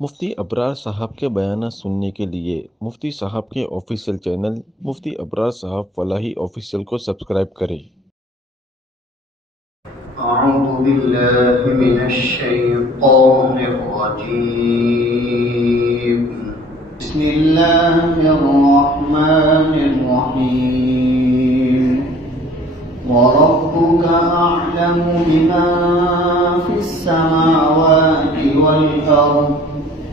مفتی ابرار صاحب کے بیانات سننے کے لیے مفتی صاحب کے آفیشیل چینل مفتی ابرار صاحب فلاحی آفیشیل کو سبسکرائب کریں۔ اعوذ باللہ من الشیطان الرجیم بسم اللہ الرحمن الرحیم وَرَبُّكَ أَعْلَمُ بِمَن فِي السَّمَاوَاتِ وَالْأَرْضِ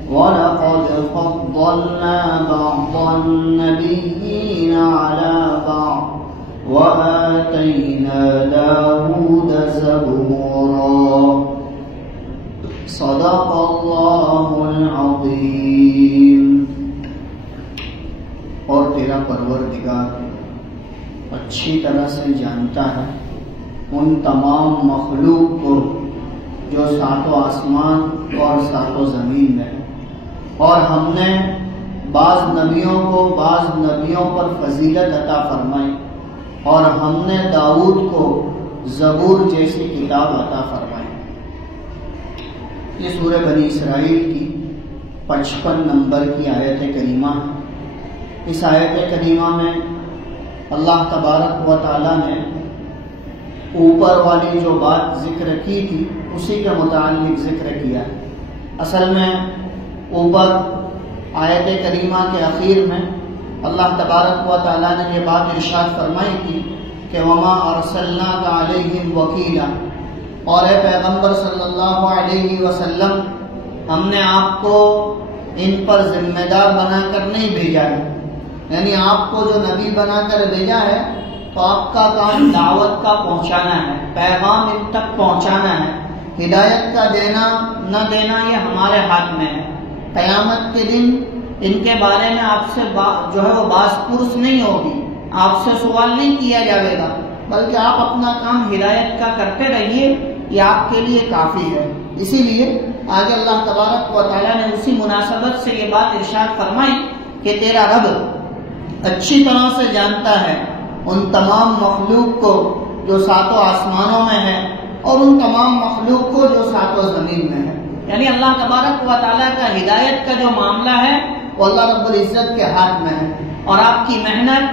وَلَقَدْ فَضَّلْنَا بَعْضَ النَّبِيِّينَ عَلَى بَعْضٍ وَآتَيْنَا دَاوُودَ زَبُورًا صدق اللہ العظیم۔ اور تیرا پروردگار اچھی طرح سے جانتا ہے ان تمام مخلوق کو جو ساتوں آسمان اور ساتوں زمین میں، اور ہم نے بعض نبیوں کو بعض نبیوں پر فضیلت عطا فرمائی، اور ہم نے داؤد کو زبور جیسی کتاب عطا فرمائی۔ یہ سورہ بنی اسرائیل کی 55 نمبر کی آیت کریمہ ہے۔ اس آیت کریمہ میں اللہ تبارک و تعالیٰ نے اوپر والی جو بات ذکر کی تھی اسی کے متعلق ذکر کیا ہے۔ اصل میں اوپر آیت کریمہ کے اخیر میں اللہ تبارک و تعالیٰ نے یہ بات ارشاد فرمائی تھی کہ وَمَا أَرْسَلْنَاكَ عَلَيْهِمْ وَكِيلًا، اور اے پیغمبر صلی اللہ علیہ وسلم ہم نے آپ کو ان پر ذمہ دار بنا کر نہیں بھیجا ہے، یعنی آپ کو جو نبی بنا کر بھیجا ہے تو آپ کا کام دعوت کا پہنچانا ہے، پیغام ان تک پہنچانا ہے، ہدایت کا دینا نہ دینا یہ ہمارے ہاتھ میں ہے۔ قیامت کے دن ان کے بارے میں آپ سے جو ہے وہ باز پرس نہیں ہوگی، آپ سے سوال نہیں کیا جائے گا، بلکہ آپ اپنا کام ہدایت کا کرتے رہیے، یہ آپ کے لیے کافی ہے۔ اسی لیے آگے اللہ تبارک و تعالیٰ نے اسی مناسبت سے یہ بات ارشاد فرمائی کہ تیرا رب اچھی طرح سے جانتا ہے ان تمام مخلوق کو جو ساتوں آسمانوں میں ہے اور ان تمام مخلوق کو جو ساتوں زمین میں ہے، یعنی اللہ تبارک و تعالیٰ کا ہدایت کا جو معاملہ ہے وہ اللہ رب العزت کے ہاتھ میں ہے، اور آپ کی محنت،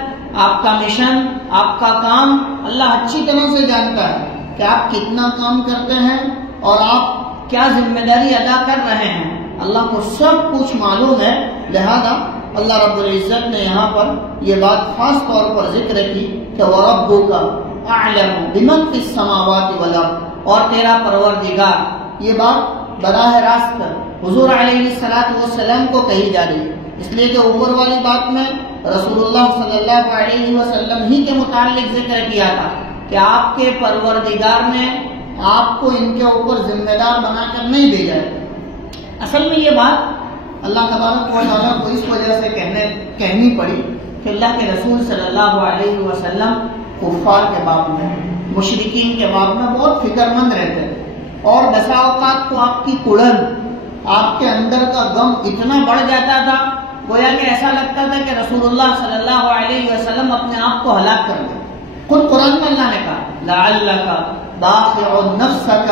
آپ کا مشن، آپ کا کام اللہ اچھی طرح سے جانتا ہے کہ آپ کتنا کام کرتے ہیں اور آپ کیا ذمہ داری ادا کر رہے ہیں، اللہ کو سب کچھ معلوم ہے۔ لہذا اللہ رب العزت نے یہاں پر یہ بات خاص طور پر ذکر کی کہ وَرَبُّكَ أَعْلَمُ بِمَنْ فِي السَّمَاوَاتِ وَالْأَرْضِ، اور تیرا پروردگار، یہ بات براہ راست حضور علیہ السلام کو کہی جا رہی ہے، اس لیے کہ اوپر والی بات میں رسول اللہ صلی اللہ علیہ وسلم ہی کے متعلق ذکر کیا تھا کہ آپ کے پروردگار نے آپ کو ان کے اوپر ذمہ دار بنا کر نہیں بھیجا ہے۔ اصل میں یہ بات اللہ تبارک و تعالیٰ کو اس وجہ سے کہنی پڑی کہ اللہ کے رسول صلی اللہ علیہ وسلم کفار کے باب میں، مشرکین کے باب میں بہت فکر مند رہتے ہیں، اور بسا اوقات تو آپ کی کڑن، آپ کے اندر کا غم اتنا بڑھ جاتا تھا گویا کہ ایسا لگتا تھا کہ رسول اللہ صلی اللہ علیہ وسلم اپنے آپ کو ہلاک کر دیں۔ خود قرآن میں اللہ نے کہا لَعَلَّكَ بَاخِعٌ نَفْسَكَ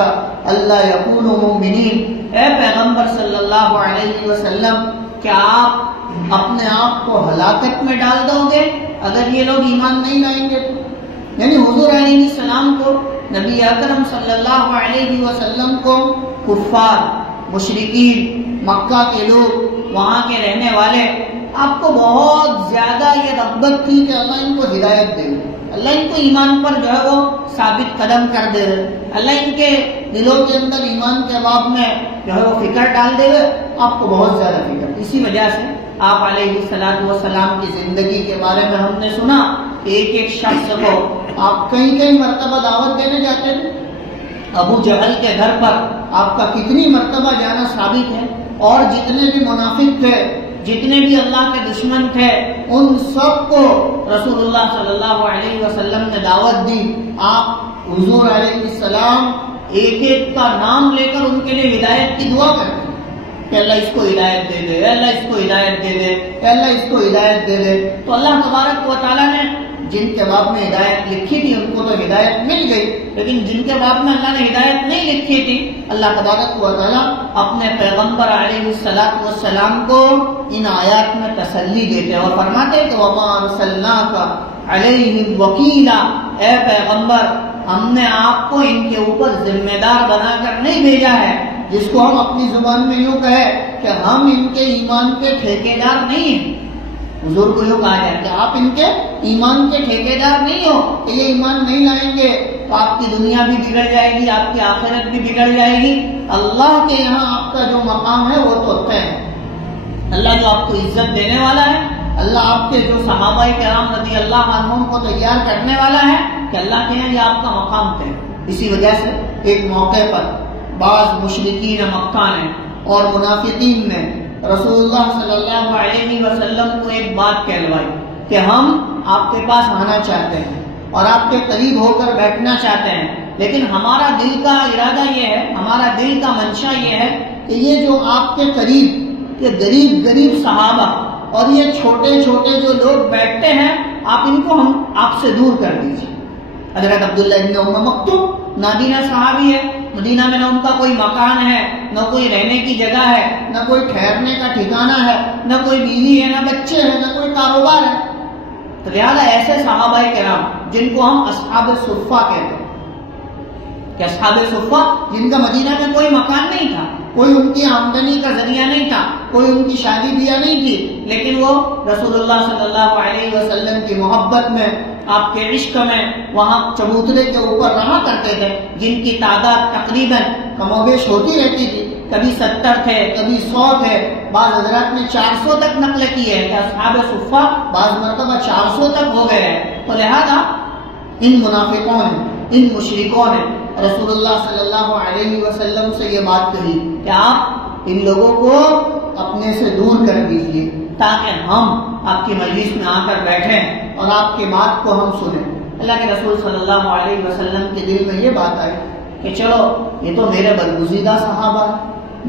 أَلَّا يَكُونُوا مُؤْمِنِينَ، اے پیغمبر صلی اللہ علیہ وسلم کیا آپ اپنے آپ کو ہلاکت میں ڈال دو گے اگر یہ لوگ ایمان نہیں لائیں گے تو؟ یعنی حضور علیہ السلام کو، نبی اکرم صلی اللہ علیہ وسلم کو کفار، مشرکین، مکہ کے لوگ، وہاں کے رہنے والے، آپ کو بہت زیادہ یہ رغبت تھی کہ اللہ ان کو ہدایت دے، اللہ ان کو ایمان پر جو ہے وہ ثابت قدم کر دے، اللہ ان کے دلوں کے اندر ایمان کے باب میں جو ہے وہ فکر ڈال دے، آپ کو بہت زیادہ فکر۔ اسی وجہ سے آپ علیہ السلام کی زندگی کے بارے میں ہم نے سنا کہ ایک ایک شخص کو آپ کئی مرتبہ دعوت دینے جاتے تھے، ابو جہل کے گھر پر آپ کا کتنی مرتبہ جانا ثابت ہے، اور جتنے بھی منافق تھے، جتنے بھی اللہ کے دشمن تھے، ان سب کو رسول اللہ صلی اللہ علیہ وسلم نے دعوت دی۔ آپ حضور علیہ السلام ایک ایک کا نام لے کر ان کے لیے ہدایت کی دعا کرتے کہ اللہ اس کو ہدایت دے دے، اللہ اس کو ہدایت دے دے، اللہ اس کو ہدایت دے دے۔ تو اللہ تبارک و تعالیٰ نے جن کے باب میں ہدایت لکھی تھی ان کو تو ہدایت مل گئی، لیکن جن کے باب میں اللہ نے ہدایت نہیں لکھی تھی، اللہ تبارک و تعالیٰ اپنے پیغمبر علیہ الصلوۃ والسلام کو ان آیات میں تسلی دیتے اور فرماتے کہ وَمَا أَرْسَلْنَاكَ عَلَيْهِمْ وَكِيلًا، اے پیغمبر ہم نے آپ کو ان کے اوپر ذمہ دار بنا کر نہیں بھیجا ہے، جس کو ہم اپنی زبان میں یوں کہے کہ ہم ان کے ایمان کے ٹھیکیدار نہیں ہیں۔ حضور کو یوں کہا جائے کہ آپ ان کے ایمان کے ٹھیکیدار نہیں ہو، کہ یہ ایمان نہیں لائیں گے تو آپ کی دنیا بھی بگڑ جائے گی، آپ کی آخرت بھی بگڑ جائے گی۔ اللہ کے یہاں آپ کا جو مقام ہے وہ تو طے ہے، اللہ جو آپ کو عزت دینے والا ہے، اللہ آپ کے جو صحابہ کرام رضی اللہ عنہم کو تیار کرنے والا ہے کہ اللہ کے یہاں یہ آپ کا مقام طے۔ اسی وجہ سے ایک موقع پر بعض مشرکین مکہ نے اور منافقین نے رسول اللہ صلی اللہ علیہ وسلم کو ایک بات کہلوائی کہ ہم آپ کے پاس آنا چاہتے ہیں اور آپ کے قریب ہو کر بیٹھنا چاہتے ہیں، لیکن ہمارا دل کا ارادہ یہ ہے، ہمارا دل کا منشا یہ ہے کہ یہ جو آپ کے قریب یہ غریب صحابہ اور یہ چھوٹے چھوٹے جو لوگ بیٹھتے ہیں آپ ان کو ہم آپ سے دور کر دیجیے۔ حضرت عبداللہ ابن ام مکتوم نابینا صحابی ہے، مدینہ میں نہ ان کا کوئی مکان ہے، نہ کوئی رہنے کی جگہ ہے، نہ کوئی ٹھہرنے کا ٹھکانہ ہے، نہ کوئی بیوی ہے، نہ بچے ہیں، نہ کوئی کاروبار ہے۔ تو لہٰذا ایسے صحابہ کرام جن کو ہم اصحاب صفہ کہتے ہیں کہ اصحاب صفہ جن کا مدینہ میں کوئی مکان نہیں تھا، کوئی ان کی آمدنی کا ذریعہ نہیں تھا، کوئی ان کی شادی بیاہ نہیں تھی، لیکن وہ رسول اللہ صلی اللہ علیہ وسلم کی محبت میں، آپ کے عشق میں وہاں چبوترے کے اوپر رہا کرتے تھے، جن کی تعداد تقریباً کم و بیش ہوتی رہتی تھی، کبھی 70 تھے، کبھی 100 تھے، بعض حضرات نے 400 تک نقل کی ہے کہ اصحاب صفہ بعض مرتبہ 400 تک ہو گئے ہیں۔ تو لہذا ان منافقوں نے، ان مشرکوں نے رسول اللہ صلی اللہ علیہ وسلم سے یہ بات کہی کہ آپ ان لوگوں کو اپنے سے دور کر دیجیے تاکہ ہم آپ کی مجلس میں آ کر بیٹھیں اور آپ کی بات کو ہم سنیں۔ اللہ کے رسول صلی اللہ علیہ وسلم کے دل میں یہ بات آئی کہ چلو یہ تو میرے برگزیدہ صحابہ ہیں،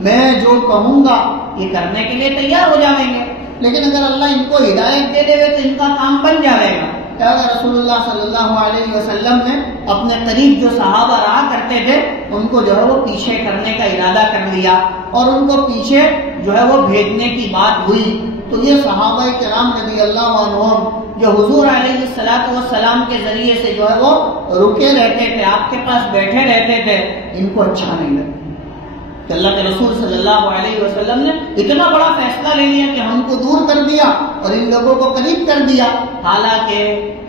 میں جو کہوں گا یہ کرنے کے لیے تیار ہو جائیں گے، لیکن اگر اللہ ان کو ہدایت دے دے تو ان کا کام بن جائے گا۔ رسول اللہ صلی اللہ علیہ وسلم نے اپنے قریب جو صحابہ رہا کرتے تھے ان کو جو ہے وہ پیچھے کرنے کا ارادہ کر لیا اور ان کو پیچھے جو ہے وہ بھیجنے کی بات ہوئی۔ تو یہ صحابہ کرام رضی اللہ عنہم جو حضور علیہ الصلوۃ والسلام کے ذریعے سے جو ہے وہ رکے رہتے تھے، آپ کے پاس بیٹھے رہتے تھے، ان کو اچھا نہیں لگا کہ اللہ کے رسول صلی اللہ علیہ وسلم نے اتنا بڑا فیصلہ لے لیا کہ ہم کو دور کر دیا اور ان لوگوں کو قریب کر دیا۔ حالانکہ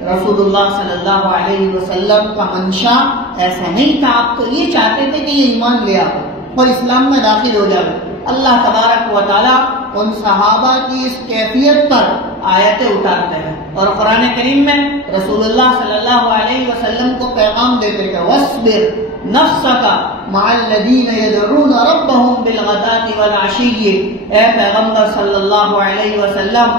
رسول اللہ صلی اللہ علیہ وسلم کا منشا ایسا نہیں تھا، آپ تو یہ چاہتے تھے کہ یہ ایمان لے آؤ اور اسلام میں داخل ہو جائے۔ اللہ تبارک و تعالیٰ ان صحابہ کی اس کیفیت پر آیتیں اتارتے ہیں اور قرآن کریم میں رسول اللہ صلی اللہ علیہ وسلم کو پیغام دیتے کہ وَاصْبِرْ نَفْسَكَ مَعَ الَّذِينَ يَدْعُونَ رَبَّهُمْ بِالْغَدَاةِ وَالْعَشِيِّ، اے پیغمبر صلی اللہ علیہ وسلم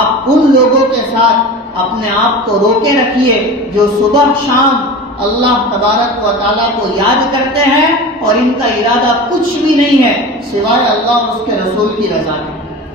آپ ان لوگوں کے ساتھ اپنے آپ کو روکے رکھیے جو صبح شام اللہ تبارک و تعالیٰ کو یاد کرتے ہیں اور ان کا ارادہ کچھ بھی نہیں ہے سوائے اللہ اور اس کے رسول کی رضا کے۔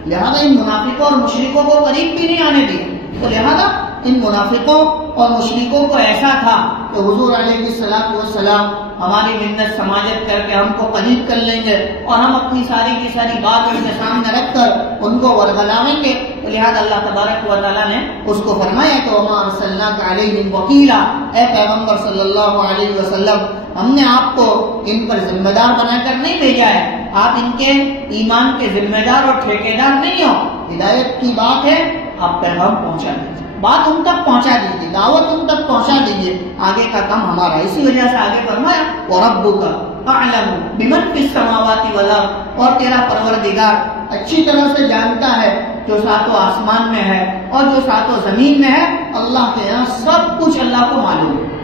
لہذا ان منافقوں اور مشرکوں کو قریب بھی نہیں آنے دی۔ تو لہذا ان منافقوں اور مشرکوں کو ایسا تھا کہ حضور علیہ الصلوۃ والسلام ہماری منت سماجت کر کے ہم کو قریب کر لیں گے اور ہم اپنی ساری کی ساری بات ان کے سامنے رکھ کر ان کو ورغلاویں گے۔ تو لہذا اللہ تبارک و تعالیٰ نے اس کو فرمایا کہ وَمَا أَرْسَلْنَاكَ عَلَيْهِمْ وَكِيلًا، اے پیغمبر صلی اللہ علیہ وسلم ہم نے آپ کو ان پر ذمہ دار بنا کر نہیں بھیجا ہے، آپ ان کے ایمان کے ذمہ دار اور ٹھیکیدار نہیں ہو۔ ہدایت کی بات ہے، آپ پیغام پہنچا دیجیے، بات ان تک پہنچا دیجیے، دعوت ان تک پہنچا دیجیے، آگے کا کام ہمارا۔ اسی وجہ سے آگے فرمایا وَرَبُّكَ أَعْلَمُ بِمَنْ فِي السَّمَاوَاتِ وَالْأَرْضِ، اور تیرا پروردگار اچھی طرح سے جانتا ہے جو ساتوں آسمان میں ہے اور جو ساتوں زمین میں ہے۔ اللہ کے یہاں سب کچھ اللہ کو معلوم ہے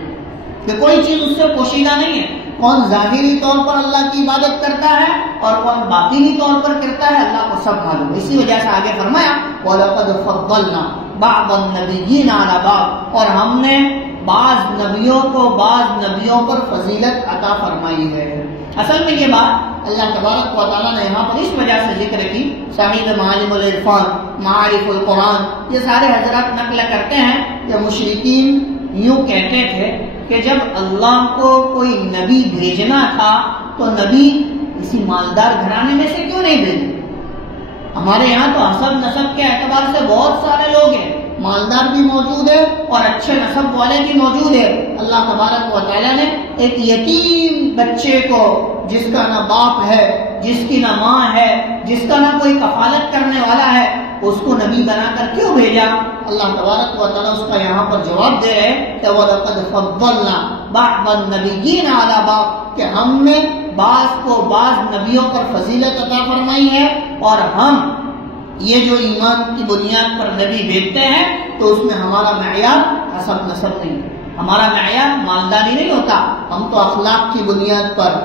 کہ کوئی چیز اس سے پوشیدہ نہیں ہے، کون ظاہری طور پر اللہ کی عبادت کرتا ہے اور کون باطنی طور پر کرتا ہے، اللہ کو سب معلوم ہے۔ اسی وجہ سے آگے فرمایا وَلَقَدْ فَضَّلْنَا بَعْضَ النَّبِيِّينَ عَلَىٰ بَعْضٍ، اور ہم نے بعض نبیوں کو بعض نبیوں پر فضیلت عطا فرمائی ہے۔ اصل میں یہ بات اللہ تبارک و تعالیٰ نے یہاں پر اس وجہ سے ذکر کی، صاحب معالم العرفان، معارف القرآن، یہ سارے حضرات نقل کرتے ہیں کہ مشرکین یوں کہتے تھے کہ جب اللہ کو کوئی نبی بھیجنا تھا تو نبی کسی مالدار گھرانے میں سے کیوں نہیں بھیجے؟ ہمارے یہاں تو حسب نسب کے اعتبار سے بہت سارے لوگ ہیں، مالدار بھی موجود ہے اور اچھے نسب والے بھی موجود ہے۔ اللہ تبارک و تعالیٰ نے ایک یتیم بچے کو، جس کا نہ باپ ہے، جس کی نہ ماں ہے، جس کا نہ کوئی کفالت کرنے والا ہے، اس کو نبی بنا کر کیوں بھیجا؟ اللہ تبارک و تعالیٰ اس کا یہاں پر جواب دے رہے کہ وَلَقَدْ فَضَّلْنَا بَعْضَ النَّبِيِّينَ عَلَىٰ بَعْضٍ، کہ ہم نے بعض کو بعض نبیوں پر فضیلت عطا فرمائی ہے، اور ہم یہ جو ایمان کی بنیاد پر نبی بھیجتے ہیں تو اس میں ہمارا معیار حسب نسب نہیں ہے، ہمارا معیار مالداری نہیں ہوتا، ہم تو اخلاق کی بنیاد پر،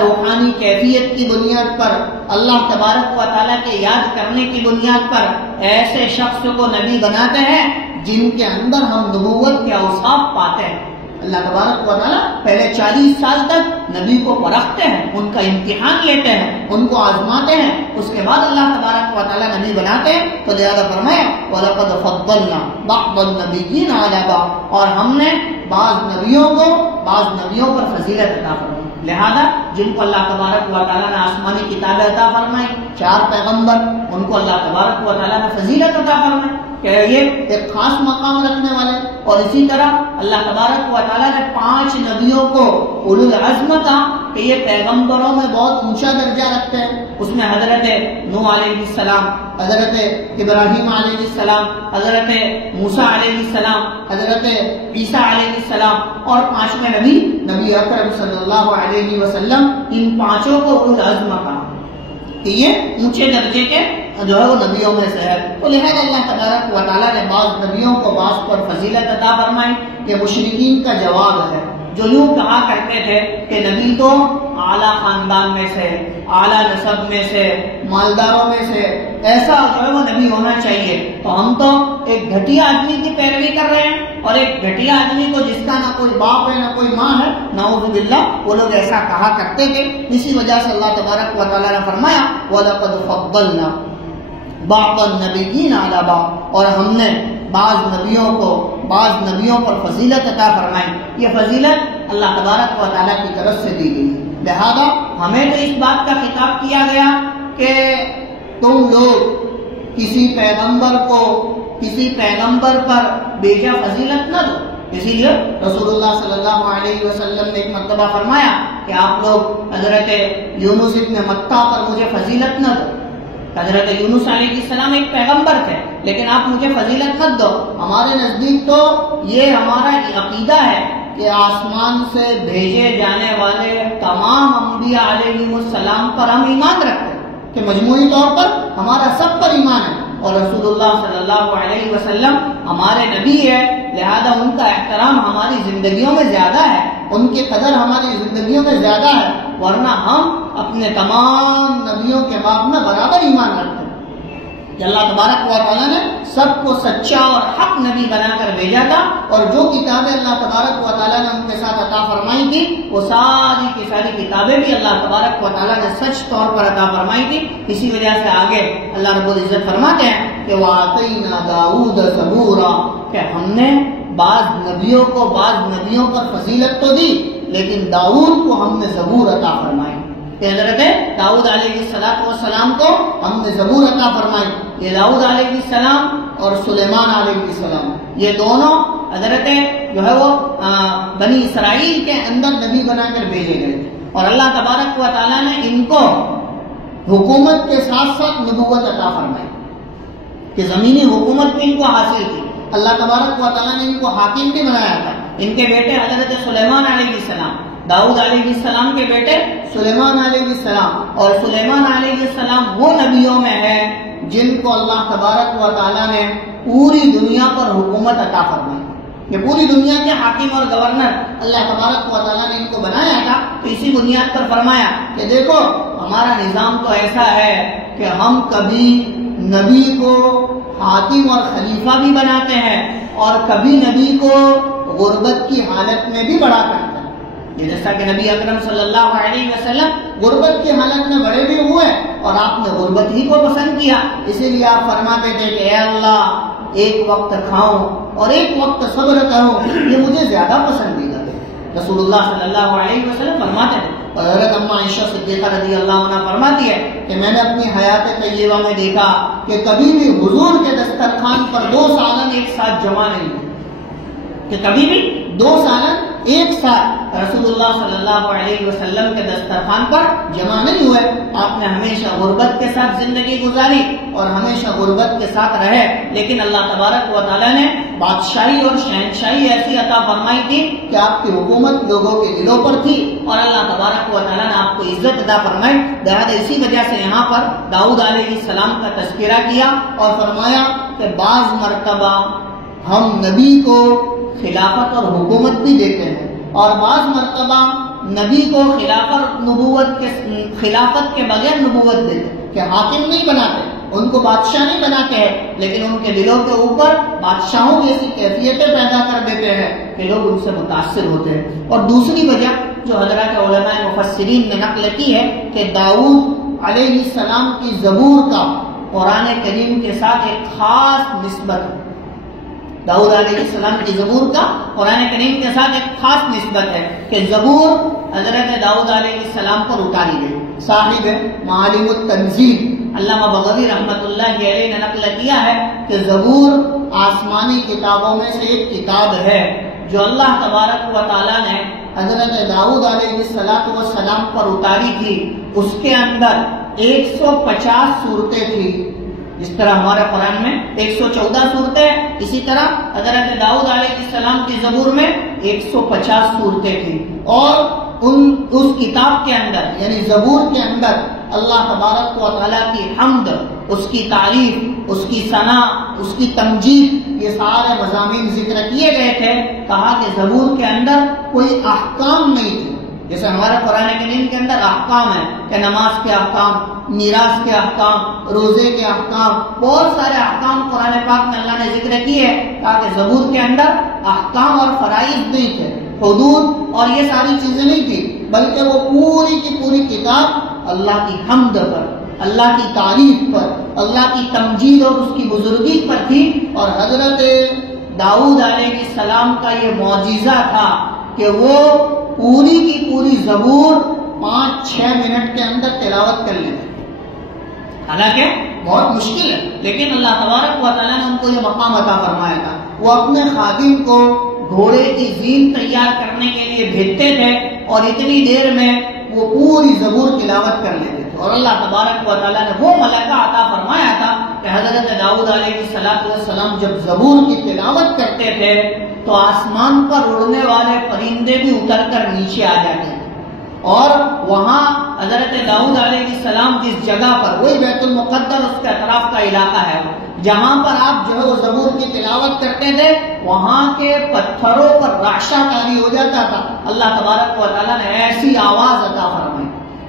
روحانی کیفیت کی بنیاد پر، اللہ تبارک و تعالیٰ کے یاد کرنے کی بنیاد پر ایسے شخص کو نبی بناتے ہیں جن کے اندر ہم نبوت کے اوصاف پاتے ہیں۔ اللہ تبارک و تعالیٰ پہلے 40 سال تک نبی کو پرکھتے ہیں، ان کا امتحان لیتے ہیں، ان کو آزماتے ہیں، اس کے بعد اللہ تبارک و تعالیٰ نبی بناتے ہیں۔ تو لہذا فرمایا وَلَقَدْ فَضَّلْنَا بَعْضَ النَّبِيِّينَ عَلَىٰ بَعْضٍ، اور ہم نے بعض نبیوں کو بعض نبیوں پر فضیلت عطا فرمائی۔ لہذا جن کو اللہ تبارک و تعالیٰ نے آسمانی کتابیں عطا فرمائی، 4 پیغمبر، ان کو اللہ تبارک و تعالیٰ نے فضیلت عطا فرمائی کہ یہ ایک خاص مقام رکھنے والے، اور اسی طرح اللہ تبارک و تعالیٰ نے 5 نبیوں کو اولو العزم تھا کہ یہ پیغمبروں میں بہت اونچا درجہ رکھتے ہیں۔ اس میں حضرت نوح علیہ السلام، حضرت ابراہیم علیہ السلام، حضرت موسیٰ علیہ السلام، حضرت عیسیٰ علیہ السلام، اور 5ویں نبی نبی اکرم صلی اللہ علیہ وسلم، ان 5 کو اولو العزم کہا کہ یہ اونچے درجے کے جو ہے وہ نبیوں میں سے ہے۔ تو لہذا اللہ تبارک و تعالیٰ نے بعض نبیوں کو بعض پر فضیلت عطا فرمائی۔ یہ مشرکین کا جواب ہے جو یوں کہا کرتے تھے کہ نبی تو اعلیٰ خاندان میں سے، اعلیٰ نسب میں سے، مالداروں میں سے ایسا جو ہے وہ نبی ہونا چاہیے، تو ہم تو ایک گھٹیا آدمی کی پیروی کر رہے ہیں، اور ایک گھٹیا آدمی کو جس کا نہ کوئی باپ ہے نہ کوئی ماں ہے، نعوذ باللہ، وہ لوگ ایسا کہا کرتے تھے۔ اسی وجہ سے اللہ تبارک و تعالیٰ نے فرمایا وَلَقَدْ فَضَّلْنَا بَعْضَ النَّبِيِّينَ عَلَىٰ بَعْضٍ، اور ہم نے بعض نبیوں کو بعض نبیوں پر فضیلت عطا فرمائی۔ یہ فضیلت اللہ تبارک و تعالیٰ کی طرف سے دی گئی، لہذا ہمیں تو اس بات کا خطاب کیا گیا کہ تم لوگ کسی پیغمبر کو کسی پیغمبر پر بیجا فضیلت نہ دو۔ اسی لیے رسول اللہ صلی اللہ علیہ وسلم نے ایک مرتبہ فرمایا کہ آپ لوگ حضرت یونس ابن متیٰ پر مجھے فضیلت نہ دو۔ حضرت یونس علیہ السلام ایک پیغمبر تھے، لیکن آپ مجھے فضیلت مت دو۔ ہمارے نزدیک تو یہ ہمارا عقیدہ ہے کہ آسمان سے بھیجے جانے والے تمام انبیاء علیہ السلام پر ہم ایمان رکھتے ہیں، کہ مجموعی طور پر ہمارا سب پر ایمان ہے، اور رسول اللہ صلی اللہ علیہ وسلم ہمارے نبی ہے، لہذا ان کا احترام ہماری زندگیوں میں زیادہ ہے، ان کی قدر ہماری زندگیوں میں زیادہ ہے، ورنہ ہم اپنے تمام نبیوں کے بعد میں برابر ایمان رکھتے ہیں کہ اللہ تبارک و تعالیٰ نے سب کو سچا اور حق نبی بنا کر بھیجا تھا، اور جو کتابیں اللہ تبارک و تعالیٰ نے ان کے ساتھ عطا فرمائی تھی وہ ساری کی ساری کتابیں بھی اللہ تبارک و تعالیٰ نے سچ طور پر عطا فرمائی تھی۔ اسی وجہ سے آگے اللہ رب العزت فرماتے ہیں کہ وَآتَيْنَا دَاوُودَ زَبُورًا، کہ ہم نے بعض نبیوں کو بعض نبیوں پر فضیلت تو دی، لیکن داؤد کو ہم نے زبور عطا فرمائی، کہ حضرت داؤد علیہ السلام کو ہم نے زبور عطا فرمائی۔ یہ داؤد علیہ السلام اور سلیمان علیہ السلام، یہ دونوں حضرت جو ہے وہ بنی اسرائیل کے اندر نبی بنا کر بھیجے گئے، اور اللہ تبارک و تعالیٰ نے ان کو حکومت کے ساتھ ساتھ نبوت عطا فرمائی، کہ زمینی حکومت بھی ان کو حاصل تھی۔ اللہ تبارک و تعالیٰ نے ان کو حاکم بھی بنایا تھا۔ ان کے بیٹے حضرت سلیمان علیہ السلام، داؤد علیہ السلام کے بیٹے سلیمان علیہ السلام، اور سلیمان علیہ السلام وہ نبیوں میں ہے جن کو اللہ تبارک و تعالیٰ نے پوری دنیا پر حکومت عطا فرمائی، کہ پوری دنیا کے حاکم اور گورنر اللہ تبارک و تعالیٰ نے ان کو بنایا تھا۔ تو اسی بنیاد پر فرمایا کہ دیکھو ہمارا نظام تو ایسا ہے کہ ہم کبھی نبی کو حاکم اور خلیفہ بھی بناتے ہیں، اور کبھی نبی کو غربت کی حالت میں بھی بڑا کرتا ہے. جیسا کہ نبی اکرم صلی اللہ علیہ وسلم غربت کی حالت میں بڑے بھی ہوئے اور آپ نے غربت ہی کو پسند کیا. اسی لیے آپ فرماتے تھے کہ اے اللہ ایک وقت کھاؤں اور ایک وقت صبر کروں یہ مجھے زیادہ پسندیدہ ہے. رسول اللہ صلی اللہ علیہ وسلم فرماتے ہیں. اور حضرت اما عائشہ صدیقہ رضی اللہ عنہ فرماتی ہے کہ میں نے اپنی حیات طیبہ میں دیکھا کہ کبھی بھی حضور کے دسترخوان پر 2 سالن ایک ساتھ جمع نہیں ہوئے، کہ کبھی بھی 2 سالن ایک ساتھ رسول اللہ صلی اللہ علیہ وسلم کے دسترخوان پر جمع نہیں ہوئے. آپ نے ہمیشہ غربت کے ساتھ زندگی گزاری اور ہمیشہ غربت کے ساتھ رہے، لیکن اللہ تبارک و تعالیٰ نے بادشاہی اور شہنشاہی ایسی عطا فرمائی تھی کہ آپ کی حکومت لوگوں کے دلوں پر تھی اور اللہ تبارک و تعالیٰ نے آپ کو عزت عطا فرمائی. لہٰذا اسی وجہ سے یہاں پر داؤد علیہ السلام کا تذکرہ کیا اور فرمایا کہ بعض مرتبہ ہم نبی کو خلافت اور حکومت بھی دیتے ہیں اور بعض مرتبہ نبی کو خلافت کے بغیر نبوت دیتے ہیں، کہ حاکم نہیں بناتے، ان کو بادشاہ نہیں بناتے ہیں، لیکن ان کے دلوں کے اوپر بادشاہوں کی ایسی کیفیتیں پیدا کر دیتے ہیں کہ لوگ ان سے متاثر ہوتے ہیں. اور دوسری وجہ جو حضرات علماء مفسرین نے نقل کی ہے کہ داؤد علیہ السلام کی زبور کا قرآن کریم کے ساتھ ایک خاص نسبت ہے. داؤد علیہ السلام کی زبور کا قرآن کریم کے ساتھ ایک خاص نسبت ہے کہ زبور حضرت داؤد علیہ السلام پر اتاری گئی. صاحب معالم التنزیل علامہ بغوی رحمۃ اللہ علیہ نے نقل کیا ہے کہ زبور آسمانی کتابوں میں سے ایک کتاب ہے جو اللہ تبارک و تعالیٰ نے حضرت داؤد علیہ السلام پر اتاری تھی. اس کے اندر 150 صورتیں تھیں. جس طرح ہمارے قرآن میں 114 صورتیں ہیں، اسی طرح حضرت داؤد علیہ السلام کی زبور میں 150 صورتیں تھیں. اور اس کتاب کے اندر یعنی زبور کے اندر اللہ تبارک و تعالیٰ کی حمد، اس کی تعریف، اس کی ثنا، اس کی تمجید، یہ سارے مضامین ذکر کیے گئے تھے. کہا کہ زبور کے اندر کوئی احکام نہیں تھے جیسے ہمارے قرآن کریم کے اندر احکام ہے کہ نماز کے احکام، میراث کے احکام، روزے کے احکام، بہت سارے احکام قرآن پاک میں اللہ نے ذکر کیے تاکہ زبور کے اندر احکام اور فرائض نہیں تھے، حدود اور یہ ساری چیزیں نہیں تھی، بلکہ وہ پوری کی پوری کتاب اللہ کی حمد پر، اللہ کی تعریف پر، اللہ کی تمجید اور اس کی بزرگی پر تھی. اور حضرت داؤد علیہ السلام کا یہ معجزہ تھا کہ وہ پوری کی پوری زبور 5-6 منٹ کے اندر تلاوت کر لیتے. حالانکہ بہت مشکل ہے، لیکن اللہ تبارک و تعالیٰ نے ان کو یہ مقام عطا فرمایا تھا. وہ اپنے خادم کو گھوڑے کی زین تیار کرنے کے لیے بھیجتے تھے اور اتنی دیر میں وہ پوری زبور تلاوت کر لیتے تھے. اور اللہ تبارک و تعالیٰ نے وہ ملکہ عطا فرمایا تھا کہ حضرت داؤد علیہ السلام جب زبور کی تلاوت کرتے تھے تو آسمان پر اڑنے والے پرندے بھی اتر کر نیچے آ جاتے تھے. اور وہاں حضرت داؤد علیہ السلام جس جگہ پر، وہی بیت المقدس اس کے اطراف کا علاقہ ہے، جہاں پر آپ جو ہے وہ زبور کی تلاوت کرتے تھے وہاں کے پتھروں پر رعشہ طاری ہو جاتا تھا. اللہ تبارک و تعالیٰ نے ایسی آواز عطا فرمائی.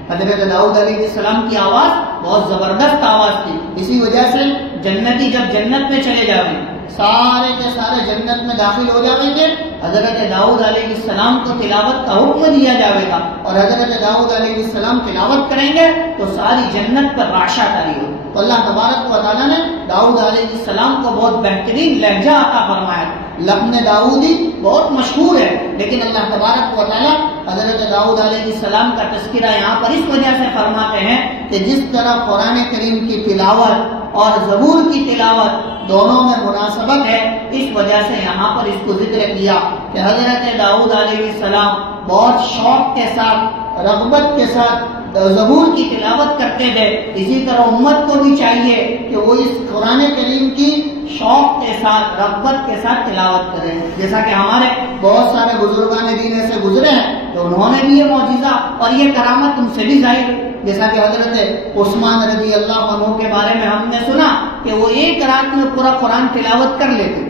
حضرت داؤد علیہ السلام کی آواز بہت زبردست آواز تھی. اسی وجہ سے جنتی جب جنت میں چلے جاتے سارے کے سارے جنت میں داخل ہو جائیں گے، حضرت داؤد علیہ السلام کو تلاوت کا حکم دیا جائے گا اور حضرت داؤد علیہ السلام تلاوت کریں گے تو ساری جنت پر رعشہ طاری ہوگی. تو اللہ تبارک و تعالیٰ نے داؤد علیہ السلام کو بہت بہترین لہجہ عطا فرمایا. لحن داؤدی بہت مشہور ہے، لیکن اللہ تبارک و تعالیٰ حضرت داؤد علیہ السلام کا تذکرہ یہاں پر اس وجہ سے فرماتے ہیں کہ جس طرح قرآن کریم کی تلاوت اور زبور کی تلاوت دونوں میں مناسبت ہے، اس وجہ سے یہاں پر اس کو ذکر کیا کہ حضرت داؤد علیہ السلام بہت شوق کے ساتھ، رغبت کے ساتھ زبور کی تلاوت کرتے تھے. اسی طرح امت کو بھی چاہیے کہ وہ اس قرآن کریم کی شوق کے ساتھ، رغبت کے ساتھ تلاوت کریں. جیسا کہ ہمارے بہت سارے بزرگان دین سے گزرے ہیں تو انہوں نے بھی یہ معجزہ اور یہ کرامت تم سے بھی ظاہر ہے. جیسا کہ حضرت عثمان رضی اللہ عنہ کے بارے میں ہم نے سنا کہ وہ ایک رات میں پورا قرآن تلاوت کر لیتے،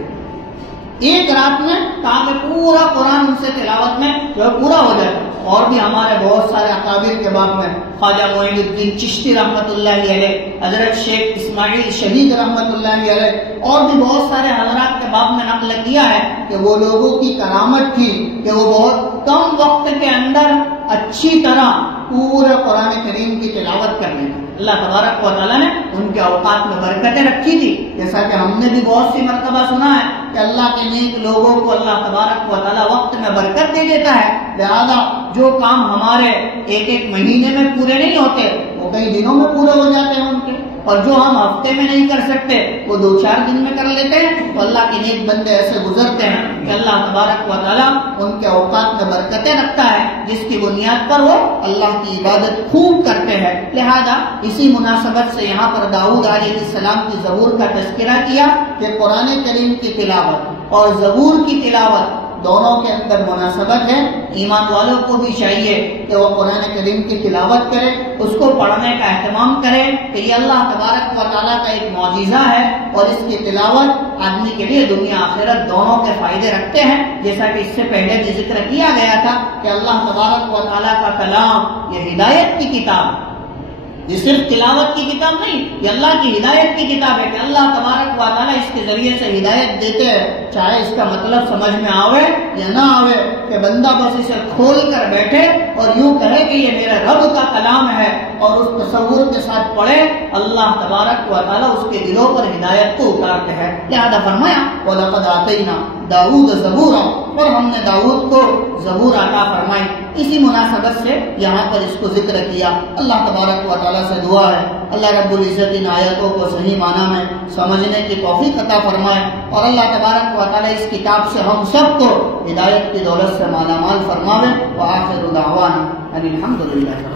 ایک رات میں، تاکہ پورا قرآن ان سے تلاوت میں جو پورا ہو جاتا. اور بھی ہمارے بہت سارے اکابر کے باب میں خواجہ معین الدین چشتی رحمۃ اللہ علیہ، حضرت شیخ اسماعیل شہید رحمۃ اللہ علیہ، اور بھی بہت سارے حضرات کے باب میں نقل کیا ہے کہ وہ لوگوں کی کرامت تھی کہ وہ بہت کم وقت کے اندر اچھی طرح پورے قرآن کریم کی تلاوت کر لیتے۔ اللہ تبارک و تعالیٰ نے ان کے اوقات میں برکتیں رکھی تھی، جیسا کہ ہم نے بھی بہت سی مرتبہ سنا ہے کہ اللہ کے نیک لوگوں کو اللہ تبارک و تعالیٰ وقت میں برکت دے دیتا ہے، لہذا جو کام ہمارے ایک ایک مہینے میں پورے نہیں ہوتے وہ کئی دنوں میں پورے ہو جاتے ہیں ان کے، اور جو ہم ہفتے میں نہیں کر سکتے وہ 2-4 دن میں کر لیتے ہیں۔ تو اللہ کے نیک بندے ایسے گزرتے ہیں کہ اللہ تبارک و تعالیٰ ان کے اوقات میں برکتیں رکھتا ہے، جس کی بنیاد پر وہ اللہ کی عبادت خوب کرتے ہیں۔ لہذا اسی مناسبت سے یہاں پر داؤد علیہ السلام کی زبور کا تذکرہ کیا کہ قرآن کریم کی تلاوت اور زبور کی تلاوت دونوں کے اندر مناسبت ہے۔ ایمان والوں کو بھی چاہیے کہ وہ قرآن کریم کی تلاوت کرے، اس کو پڑھنے کا اہتمام کرے کہ یہ اللہ تبارک و تعالیٰ کا ایک معجزہ ہے، اور اس کی تلاوت آدمی کے لیے دنیا آخرت دونوں کے فائدے رکھتے ہیں، جیسا کہ اس سے پہلے بھی ذکر کیا گیا تھا کہ اللہ تبارک و تعالیٰ کا کلام یہ ہدایت کی کتاب ہے، یہ صرف تلاوت کی کتاب نہیں، یہ اللہ کی ہدایت کی کتاب ہے کہ اللہ تبارک و تعالیٰ اس کے ذریعے سے ہدایت دیتے ہیں، چاہے اس کا مطلب سمجھ میں آوے یا نہ آوے، کہ بندہ بس اسے کھول کر بیٹھے اور یوں کہے کہ یہ میرے رب کا کلام ہے اور اس تصور کے ساتھ پڑھے، اللہ تبارک و تعالیٰ اس کے دلوں پر ہدایت کو اتارتے ہیں۔ لہذا فرمایا وَلَقَدْ آتَيْنَا داؤد زبورا، اور ہم نے داؤد کو زبور عطا فرمائی۔ اسی مناسبت سے یہاں پر اس کو ذکر کیا۔ اللہ تبارک و تعالیٰ سے دعا ہے اللہ رب العزت ان آیتوں کو صحیح معنی میں سمجھنے کی توفیق عطا فرمائے، اور اللہ تبارک و تعالیٰ اس کتاب سے ہم سب کو ہدایت کی دولت سے مالا مال فرماوے۔ وآخر دعوانا ان الحمد للہ۔